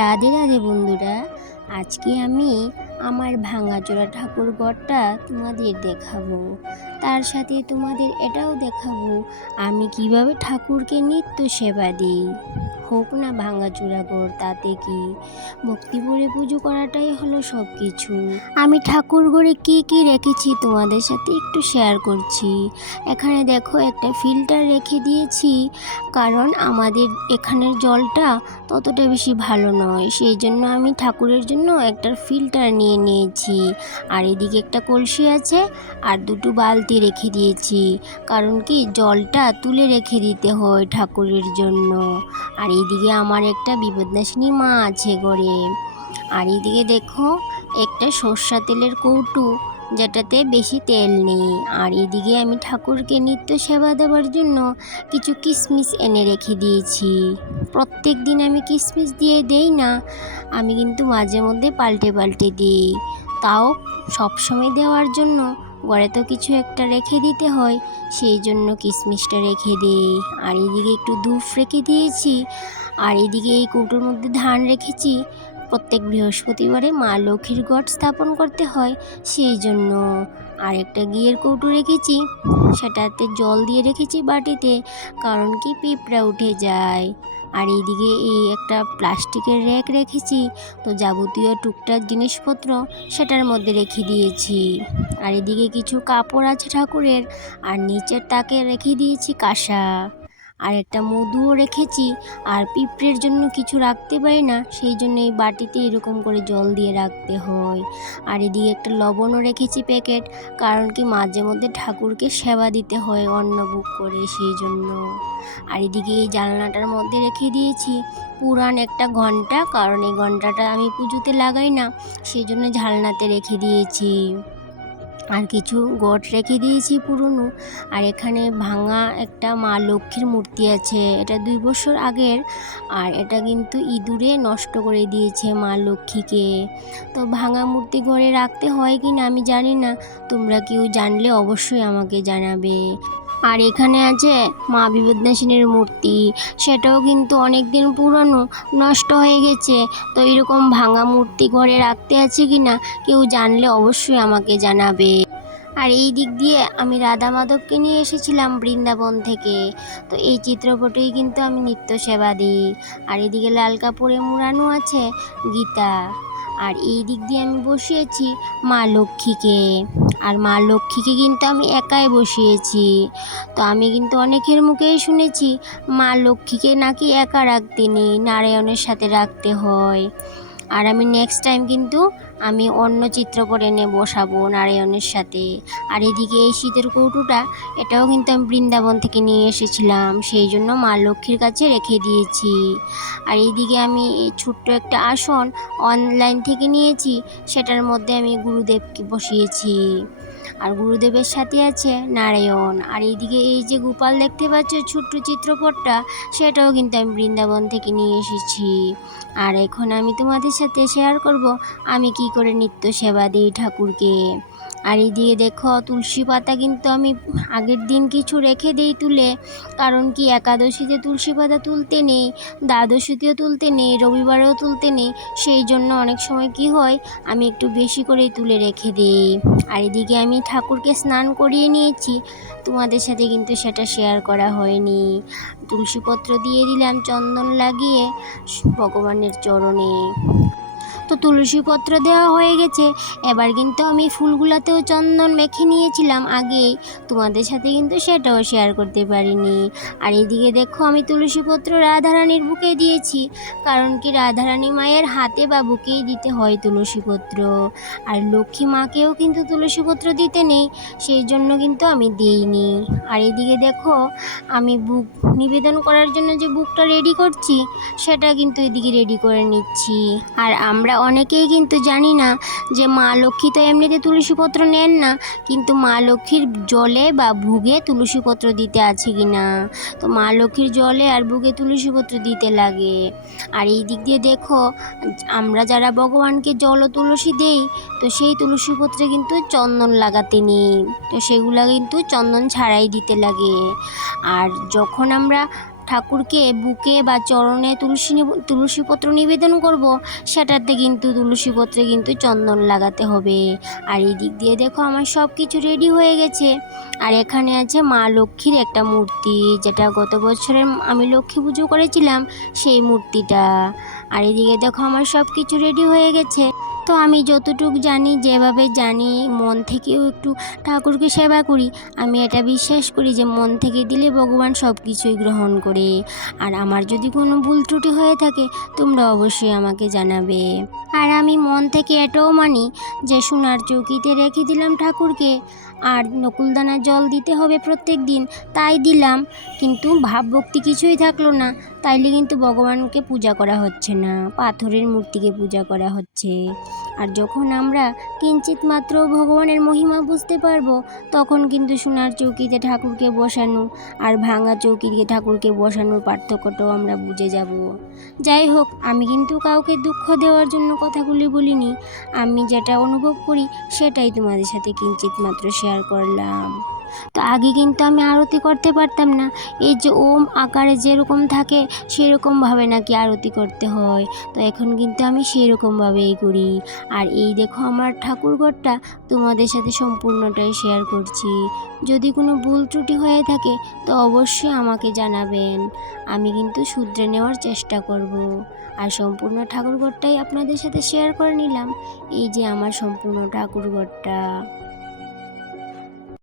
রাধে রাধে বন্ধুরা। আজকে আমি আমার ভাঙাচোরা ঠাকুর ঘরটা তোমাদের দেখাবো, তার সাথে তোমাদের এটাও দেখাবো আমি কিভাবে ঠাকুরকে নিত্য সেবা দিই। হোক না ভাঙাচোরা ঘর, তাতে কি, ভক্তি ভরে পুজো করাটাই হলো সব কিছু। আমি ঠাকুর ঘরে কি কি রেখেছি তোমাদের সাথে একটু শেয়ার করছি। এখানে দেখো একটা ফিল্টার রেখে দিয়েছি, কারণ আমাদের এখানের জলটা ততটা বেশি ভালো নয়, সেই জন্য আমি ঠাকুরের জন্য একটা ফিল্টার নিয়ে নিয়েছি। আর এদিকে একটা কলসি আছে আর দুটো বালতি রেখে দিয়েছি, কারণ কি জলটা তুলে রেখে দিতে হয় ঠাকুরের জন্য। আর এইদিকে আমার একটা বিপদনাশিনী মা আছে ঘরে। আর এইদিকে দেখো একটা সর্ষা তেলের কৌটো, যেটাতে বেশি তেল নেই। আর এদিকে আমি ঠাকুরকে নিত্য সেবা দেওয়ার জন্য কিছু কিশমিশ এনে রেখে দিয়েছি। প্রত্যেক দিন আমি কিশমিশ দিয়ে দেই না, আমি কিন্তু মাঝে মধ্যে পাল্টে পাল্টে দিই। তাও সব সময় দেওয়ার জন্য ঘরে তো কিছু একটা রেখে দিতে হয়, সেই জন্য কিশমিশটা রেখে দিই। আর এদিকে একটু ধূপ রেখে দিয়েছি। আর এদিকে এই কৌটোর মধ্যে ধান রেখেছি, প্রত্যেক বৃহস্পতিবারে মা লক্ষ্মীর ঘট স্থাপন করতে হয়, সেই জন্য। আর একটা ঘিয়ের কৌটো রেখেছি, সেটাতে জল দিয়ে রেখেছি বাটিতে, কারণ কি পিঁপড়া উঠে যায়। আর এইদিকে এই একটা প্লাস্টিকের র্যাক রেখেছি, তো যাবতীয় টুকটাক জিনিসপত্র সেটার মধ্যে রেখে দিয়েছি। আর এদিকে কিছু কাপড় আছে ঠাকুরের, আর নিচের তাকে রেখে দিয়েছি কাঁসা। আর একটা মধুও রেখেছি। আর পিঁপড়ের জন্য কিছু রাখতে পারি না, সেই জন্য এই বাটিতে এরকম করে জল দিয়ে রাখতে হয়। আর এদিকে একটা লবণও রেখেছি প্যাকেট, কারণ কি মাঝে মধ্যে ঠাকুরকে সেবা দিতে হয় অন্নভোগ করে, সেই জন্য। আর এদিকে এই জানলাটার মধ্যে রেখে দিয়েছি পুরান একটা ঘন্টা, কারণ এই ঘন্টাটা আমি পুজোতে লাগাই না, সেই জন্য ঝালনাতে রেখে দিয়েছি। আর কিছু গট রেখে দিয়েছি পুরনো। আর এখানে ভাঙা একটা মা লক্ষ্মীর মূর্তি আছে, এটা 2 বছর আগের। আর এটা কিন্তু ইঁদুরে নষ্ট করে দিয়েছে মা লক্ষ্মীকে। তো ভাঙা মূর্তি ঘরে রাখতে হয় কি না আমি জানি না, তোমরা কেউ জানলে অবশ্যই আমাকে জানাবে। আর এখানে আছে মা বিপদনাশিনীর মূর্তি, সেটাও কিন্তু অনেক দিন পুরনো, নষ্ট হয়ে গেছে। তো এরকম ভাঙা মূর্তি ঘরে রাখতে আছে কি না কেউ জানলে অবশ্যই আমাকে জানাবে। আর এই দিক দিয়ে আমি রাধা মাধবকে নিয়ে এসেছিলাম বৃন্দাবন থেকে, তো এই চিত্রপটেই কিন্তু আমি নিত্য সেবা দিই। আর এদিকে লাল কাপড়ে মুড়ানো আছে গীতা। আর এই দিক দিয়ে আমি বসিয়েছি মা লক্ষ্মীকে। আর মা লক্ষ্মীকে কিন্তু আমি একাই বসিয়েছি। তো আমি কিন্তু অনেকের মুখেই শুনেছি মা লক্ষ্মীকে নাকি একা রাখতে নেই, নারায়ণের সাথে রাখতে হয়। আর আমি নেক্সট টাইম কিন্তু আমি অন্য চিত্রপট এনে বসাবো নারায়ণের সাথে। আর এদিকে এই শীতের কৌটোটা, এটাও কিন্তু আমি বৃন্দাবন থেকে নিয়ে এসেছিলাম, সেই জন্য মা লক্ষ্মীর কাছে রেখে দিয়েছি। আর এইদিকে আমি এই ছোট্ট একটা আসন অনলাইন থেকে নিয়েছি, সেটার মধ্যে আমি গুরুদেবকে বসিয়েছি। আর গুরুদেবের সাথে আছে নারায়ণ। আর এইদিকে এই যে গোপাল দেখতে পাচ্ছ ছোট্ট চিত্রপটটা, সেটাও কিন্তু আমি বৃন্দাবন থেকে নিয়ে এসেছি। আর এখন আমি তোমাদের সাথে শেয়ার করব আমি কি করে নিত্য সেবা দিই ঠাকুরকে। আর এইদিকে দেখো তুলসী পাতা কিন্তু আমি আগের দিন কিছু রেখে দিই তুলে, কারণ কি একাদশীতে তুলসী পাতা তুলতে নেই, দ্বাদশীতেও তুলতে নেই, রবিবারেও তুলতে নেই, সেই জন্য অনেক সময় কি হয় আমি একটু বেশি করেই তুলে রেখে দিই। আর এদিকে আমি ঠাকুরকে স্নান করিয়ে নিয়েছি, তোমাদের সাথে কিন্তু সেটা শেয়ার করা হয়নি। তুলসীপত্র দিয়ে দিলাম চন্দন লাগিয়ে ভগবানের চরণে। তো তুলসীপত্র দেওয়া হয়ে গেছে, এবার কিন্তু আমি ফুলগুলাতেও চন্দন মেখে নিয়েছিলাম আগেই, তোমাদের সাথে কিন্তু সেটাও শেয়ার করতে পারিনি। আর এদিকে দেখো আমি তুলসীপত্র রাধারানীর বুকে দিয়েছি, কারণ কি রাধারানী মায়ের হাতে বা বুকেই দিতে হয় তুলসীপত্র। আর লক্ষ্মী মাকেও কিন্তু তুলসীপত্র দিতে নেই, সেই জন্য কিন্তু আমি দিইনি। আর এদিকে দেখো আমি বুক নিবেদন করার জন্য যে বুকটা রেডি করছি, সেটা কিন্তু এদিকে রেডি করে নিচ্ছি। আর আমরা অনেকেই কিন্তু জানি না যে মা লক্ষ্মী তো এমনিতে তুলসীপত্র নেন না, কিন্তু মা লক্ষ্মীর জলে বা ভোগে তুলসীপত্র দিতে আছে কি না। তো মা লক্ষ্মীর জলে আর ভোগে তুলসীপত্র দিতে লাগে। আর এই দিক দিয়ে দেখো আমরা যারা ভগবানকে জল ও তুলসী দেই, তো সেই তুলসীপত্রে কিন্তু চন্দন লাগাতে নেই, তো সেগুলো কিন্তু চন্দন ছাড়াই দিতে লাগে। আর যখন আমরা ঠাকুরকে বুকে বা চরণে তুলসীপত্র নিবেদন করব, সেটাতে কিন্তু তুলসীপত্রে কিন্তু চন্দন লাগাতে হবে। আর এই দিক দিয়ে দেখো আমার সব কিছু রেডি হয়ে গেছে। আর এখানে আছে মা লক্ষ্মীর একটা মূর্তি, যেটা গত বছরের আমি লক্ষ্মী পুজো করেছিলাম সেই মূর্তিটা। আর এদিকে দেখো আমার সব কিছু রেডি হয়ে গেছে। তো আমি যতটুকু জানি, যেভাবে জানি, মন থেকেও একটু ঠাকুরকে সেবা করি। আমি এটা বিশ্বাস করি যে মন থেকে দিলে ভগবান সব কিছুই গ্রহণ করে। আর আমার যদি কোনো ভুল ত্রুটি হয়ে থাকে তোমরা অবশ্যই আমাকে জানাবে। আর আমি মন থেকে এটাও মানি যে সোনার চৌকিতে রেখে দিলাম ঠাকুরকে, আর নকুলদানা জল দিতে হবে প্রত্যেক দিন, তাই দিলাম। কিন্তু ভাবভক্তি কিছুই থাকলো না, তাইলে কিন্তু ভগবানকে পূজা করা হচ্ছে না, পাথরের মূর্তিকে পূজা করা হচ্ছে। আর যখন আমরা কিঞ্চিত মাত্র ভগবানের মহিমা বুঝতে পারবো, তখন কিন্তু সোনার চৌকিতে ঠাকুরকে বসানো আর ভাঙা চৌকিতে ঠাকুরকে বসানোর পার্থক্যটাও আমরা বুঝে যাব। যাই হোক, আমি কিন্তু কাউকে দুঃখ দেওয়ার জন্য কথাগুলি বলিনি। আমি যেটা অনুভব করি সেটাই তোমাদের সাথে কিঞ্চিত মাত্র শেয়ার করলাম। তো আগে কিন্তু আমি আরতি করতে পারতাম না। এই যে ওম আকারে যেরকম থাকে সেরকমভাবে নাকি আরতি করতে হয়, তো এখন কিন্তু আমি সেরকমভাবেই করি। আর এই দেখো আমার ঠাকুরঘরটা তোমাদের সাথে সম্পূর্ণটাই শেয়ার করছি। যদি কোনো ভুল ত্রুটি হয়ে থাকে তো অবশ্যই আমাকে জানাবেন, আমি কিন্তু শুধরে নেওয়ার চেষ্টা করব। আর সম্পূর্ণ ঠাকুরঘরটাই আপনাদের সাথে শেয়ার করে নিলাম। এই যে আমার সম্পূর্ণ ঠাকুরঘরটা।